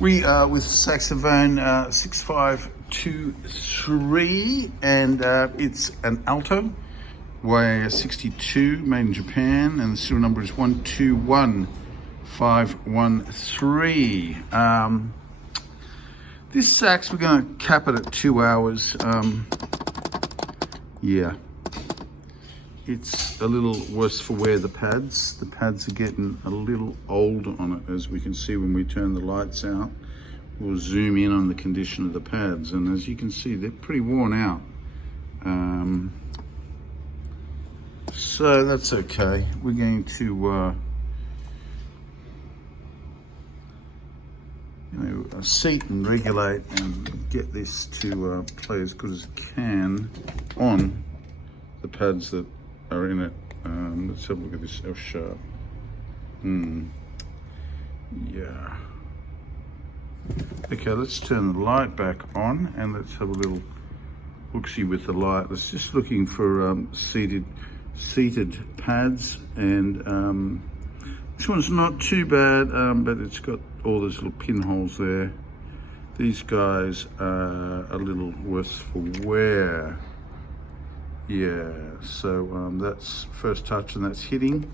We are with saxophone 6523, and it's an alto, YAMAHA 62, made in Japan, and the serial number is 121513. This sax, we're going to cap it at 2 hours. Yeah, it's a little worse for wear, the pads. The pads are getting a little old on it, as we can see when we turn the lights out. We'll zoom in on the condition of the pads, and as you can see, they're pretty worn out. So that's okay. We're going to seat and regulate and get this to play as good as it can on the pads that are in it. Let's have a look at this F sharp. Yeah. Okay, let's turn the light back on and let's have a little look-see with the light. It's just looking for seated pads, and this one's not too bad, but it's got all those little pinholes there. These guys are a little worse for wear. Yeah, so that's first touch and that's hitting.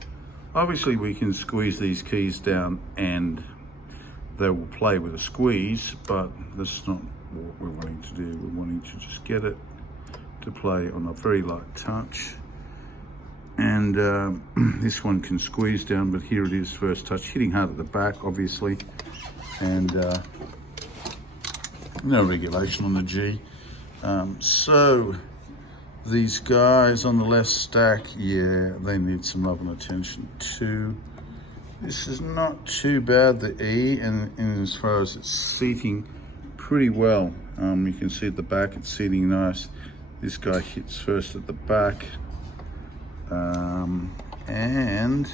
Obviously we can squeeze these keys down and they will play with a squeeze, but that's not what we're wanting to do. We're wanting to just get it to play on a very light touch. And this one can squeeze down, but here it is, first touch, hitting hard at the back, obviously, and no regulation on the G. So these guys on the left stack, yeah, they need some love and attention too. This is not too bad, the E, and as far as it's seating pretty well. You can see at the back it's seating nice. This guy hits first at the back. And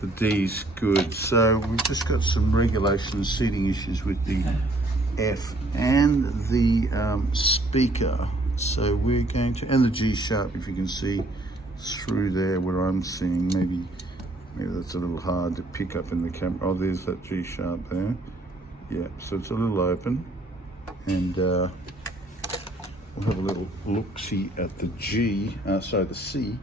the D's good. So we've just got some regulation and seating issues with the F and the speaker. So we're going to, and the G sharp, if you can see through there where I'm seeing, maybe that's a little hard to pick up in the camera. Oh, there's that G sharp there. Yeah, so it's a little open, and we'll have a little look-see at the G, sorry, the C.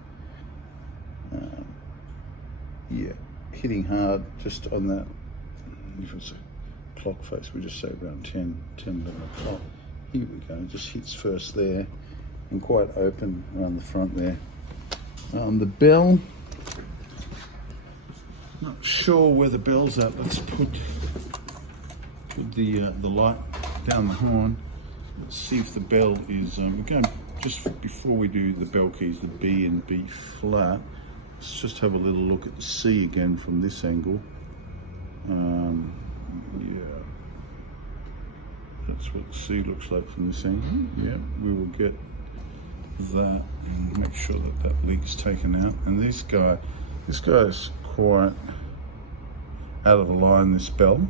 Yeah, hitting hard just on that. If it's a clock face, we just say around 10, 11 o'clock. Here we go, just hits first there and quite open around the front there. The bell, not sure where the bell's at. Let's put the light down the horn. Let's see if the bell is, we're going, just before we do the bell keys, the B and B flat, let's just have a little look at the C again from this angle. Yeah, that's what the C looks like from this angle. Yeah, we will get that and make sure that that leak's taken out. And this guy's quite out of the line, this bell.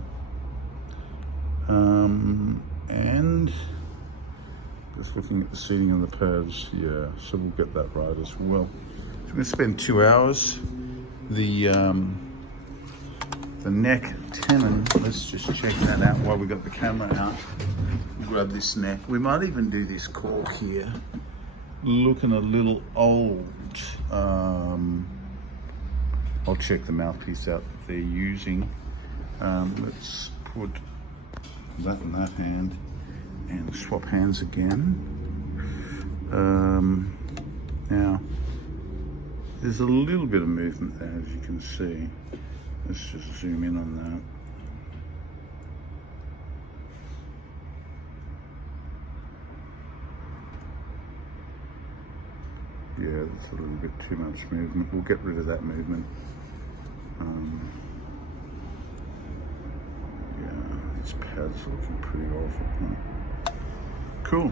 And just looking at the seating on the pads, yeah, so we'll get that right as well. So we're going to spend 2 hours. The neck tenon, let's just check that out while we got the camera out. Grab this neck. We might even do this cork here. Looking a little old. I'll check the mouthpiece out that they're using. Let's put that in that hand and swap hands again. Now, there's a little bit of movement there, as you can see. Let's just zoom in on that. Yeah, that's a little bit too much movement. We'll get rid of that movement. Yeah, these pads are looking pretty awful. Huh? Cool.